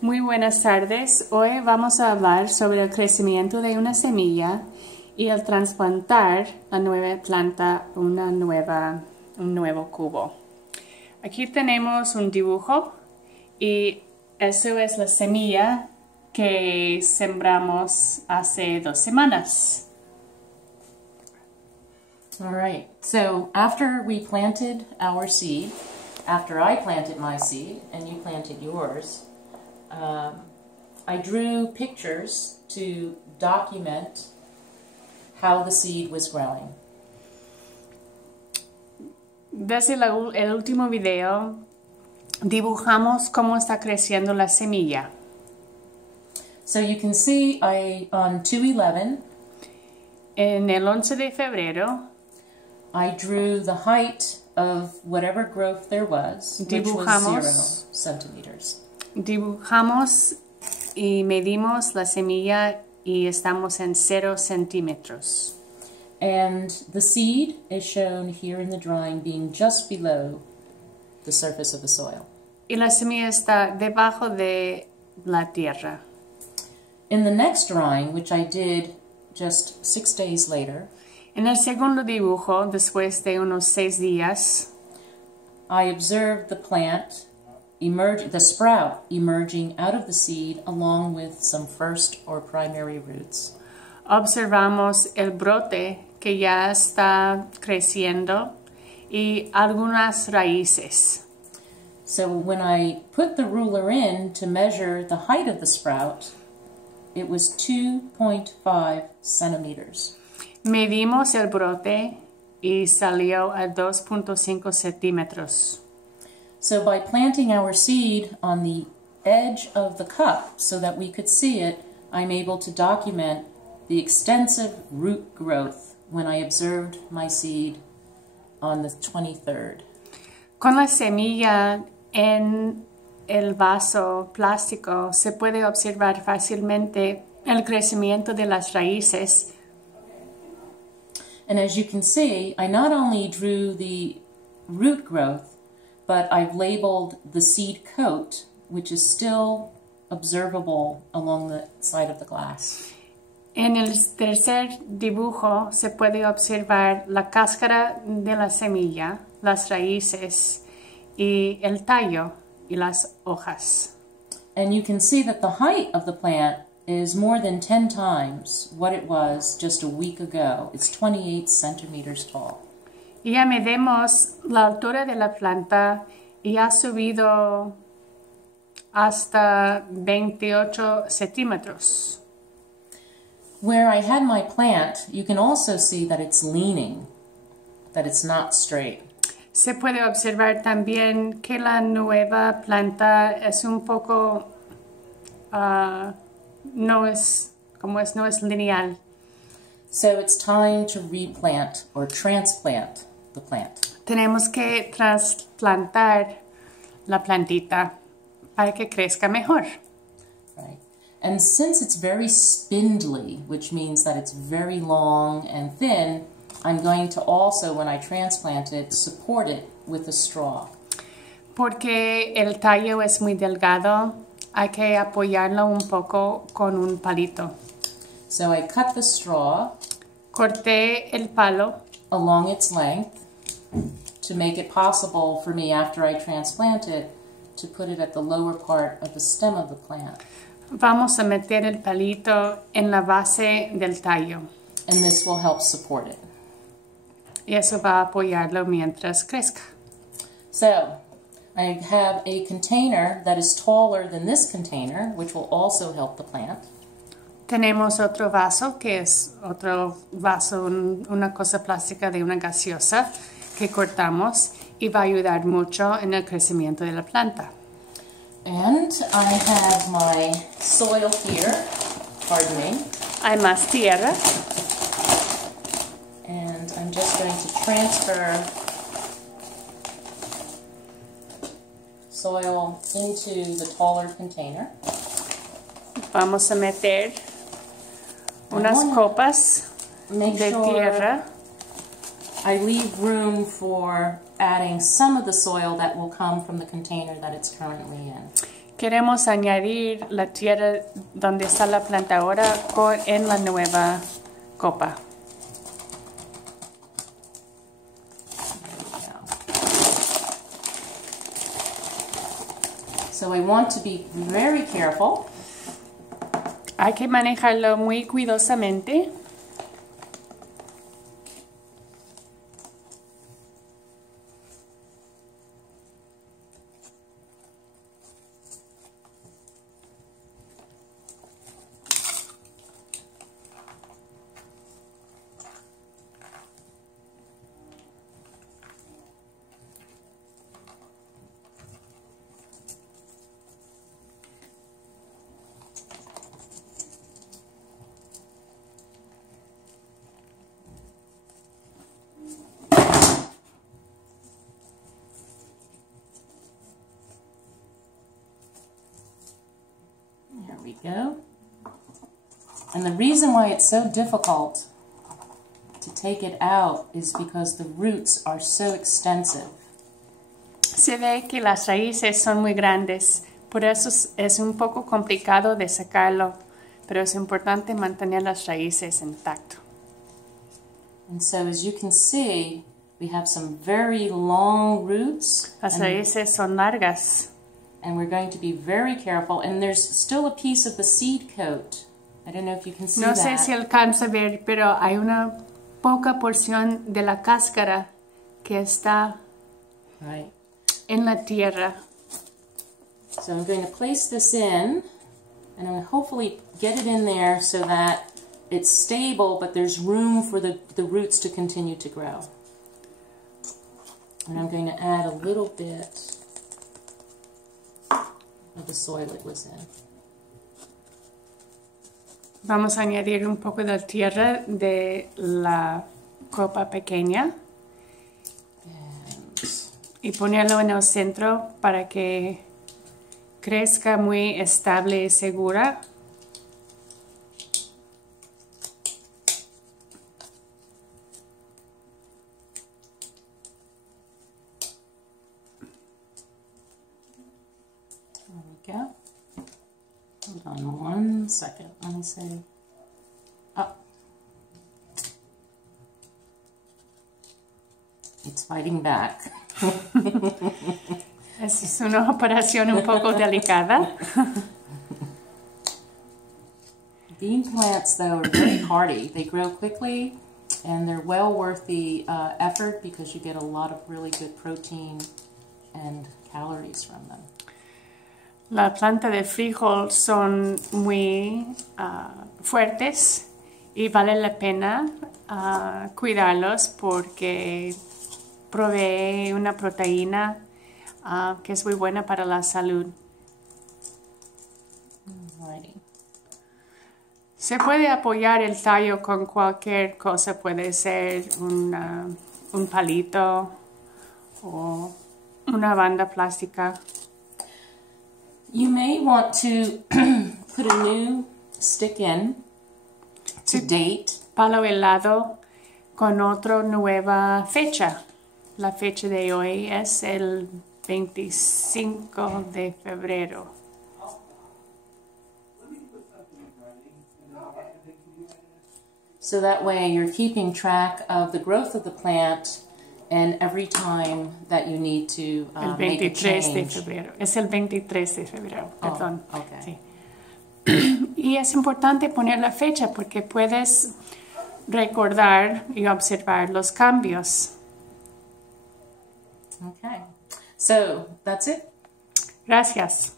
Muy buenas tardes. Hoy vamos a hablar sobre el crecimiento de una semilla y el trasplantar la nueva planta a un nuevo cubo. Aquí tenemos un dibujo y eso es la semilla que sembramos hace 2 semanas. All right, so after we planted our seed, after I planted my seed and you planted yours, I drew pictures to document how the seed was growing. Desde el último video dibujamos cómo está creciendo la semilla. So you can see on 2/11, en el 11 de febrero, I drew the height of whatever growth there was, which was 0 centimeters. Dibujamos y medimos la semilla y estamos en 0 centímetros. And the seed is shown here in the drawing being just below the surface of the soil. Y la semilla está debajo de la tierra. In the next drawing, which I did just 6 days later, en el segundo dibujo, después de unos 6 días, I observed the plant the sprout emerging out of the seed along with some first or primary roots. Observamos el brote que ya está creciendo y algunas raíces. So when I put the ruler in to measure the height of the sprout, it was 2.5 centimeters. Medimos el brote y salió a 2.5 centímetros. So by planting our seed on the edge of the cup so that we could see it, I'm able to document the extensive root growth when I observed my seed on the 23rd. Con la semilla en el vaso plástico se puede observar fácilmente el crecimiento de las raíces. And as you can see, I not only drew the root growth, but I've labeled the seed coat, which is still observable along the side of the glass. En el tercer dibujo se puede observar la cáscara de la semilla, las raíces y el tallo y las hojas. And you can see that the height of the plant is more than 10 times what it was just a week ago. It's 28 centimeters tall. Y ya medimos la altura de la planta y ha subido hasta 28 centímetros. Where I had my plant, you can also see that it's leaning, that it's not straight. Se puede observar también que la nueva planta es un poco, no es lineal. So it's time to replant or transplant the plant. Tenemos que trasplantar la plantita para que crezca mejor. Right. And since it's very spindly, which means that it's very long and thin, I'm going to also, when I transplant it, support it with a straw. Porque el tallo es muy delgado, hay que apoyarlo un poco con un palito. So I cut the straw. Corté el palo along its length to make it possible for me after I transplant it to put it at the lower part of the stem of the plant. Vamos a meter el palito en la base del tallo. And this will help support it. Y eso va a apoyarlo mientras crezca. So, I have a container that is taller than this container, which will also help the plant. Tenemos otro vaso, que es otro vaso, una cosa plástica de una gaseosa que cortamos y va a ayudar mucho en el crecimiento de la planta. And I have my soil here, pardon me. Hay más tierra. And I'm just going to transfer soil into the taller container. Vamos a meter unas copas de tierra. I leave room for adding some of the soil that will come from the container that it's currently in. Queremos añadir la tierra donde está la planta ahora en la nueva copa. So I want to be very careful. Hay que manejarlo muy cuidadosamente. There we go. And the reason why it's so difficult to take it out is because the roots are so extensive. Se ve que las raíces son muy grandes, por eso es un poco complicado de sacarlo, pero es importante mantener las raíces intactas. And so as you can see, we have some very long roots. Las raíces son largas. And we're going to be very careful. And there's still a piece of the seed coat. I don't know if you can see that. No sé si alcanza a ver, pero hay una poca porción de la cáscara que está en la tierra. So I'm going to place this in, and I'm going to hopefully get it in there so that it's stable, but there's room for the roots to continue to grow. And I'm going to add a little bit of the soil it was in. Vamos a añadir un poco de tierra de la copa pequeña y ponerlo en el centro para que crezca muy estable y segura. There we go. Hold on 1 second. Let me see. Oh. It's fighting back. Es una operación un poco delicada. Bean plants, though, are very hardy. They grow quickly, and they're well worth the effort because you get a lot of really good protein and calories from them. La planta de frijol son muy fuertes y vale la pena cuidarlos porque provee una proteína que es muy buena para la salud. Alrighty. Se puede apoyar el tallo con cualquier cosa, puede ser un palito o una banda plástica. You may want to put a new stick in to date. Palo helado con otra nueva fecha. La fecha de hoy es el 25 de febrero. So that way you're keeping track of the growth of the plant and every time that you need to make a change. De febrero. Es el 23 de febrero, perdón. Oh, okay. Sí. Y es importante poner la fecha porque puedes recordar y observar los cambios. Okay. So, that's it. Gracias.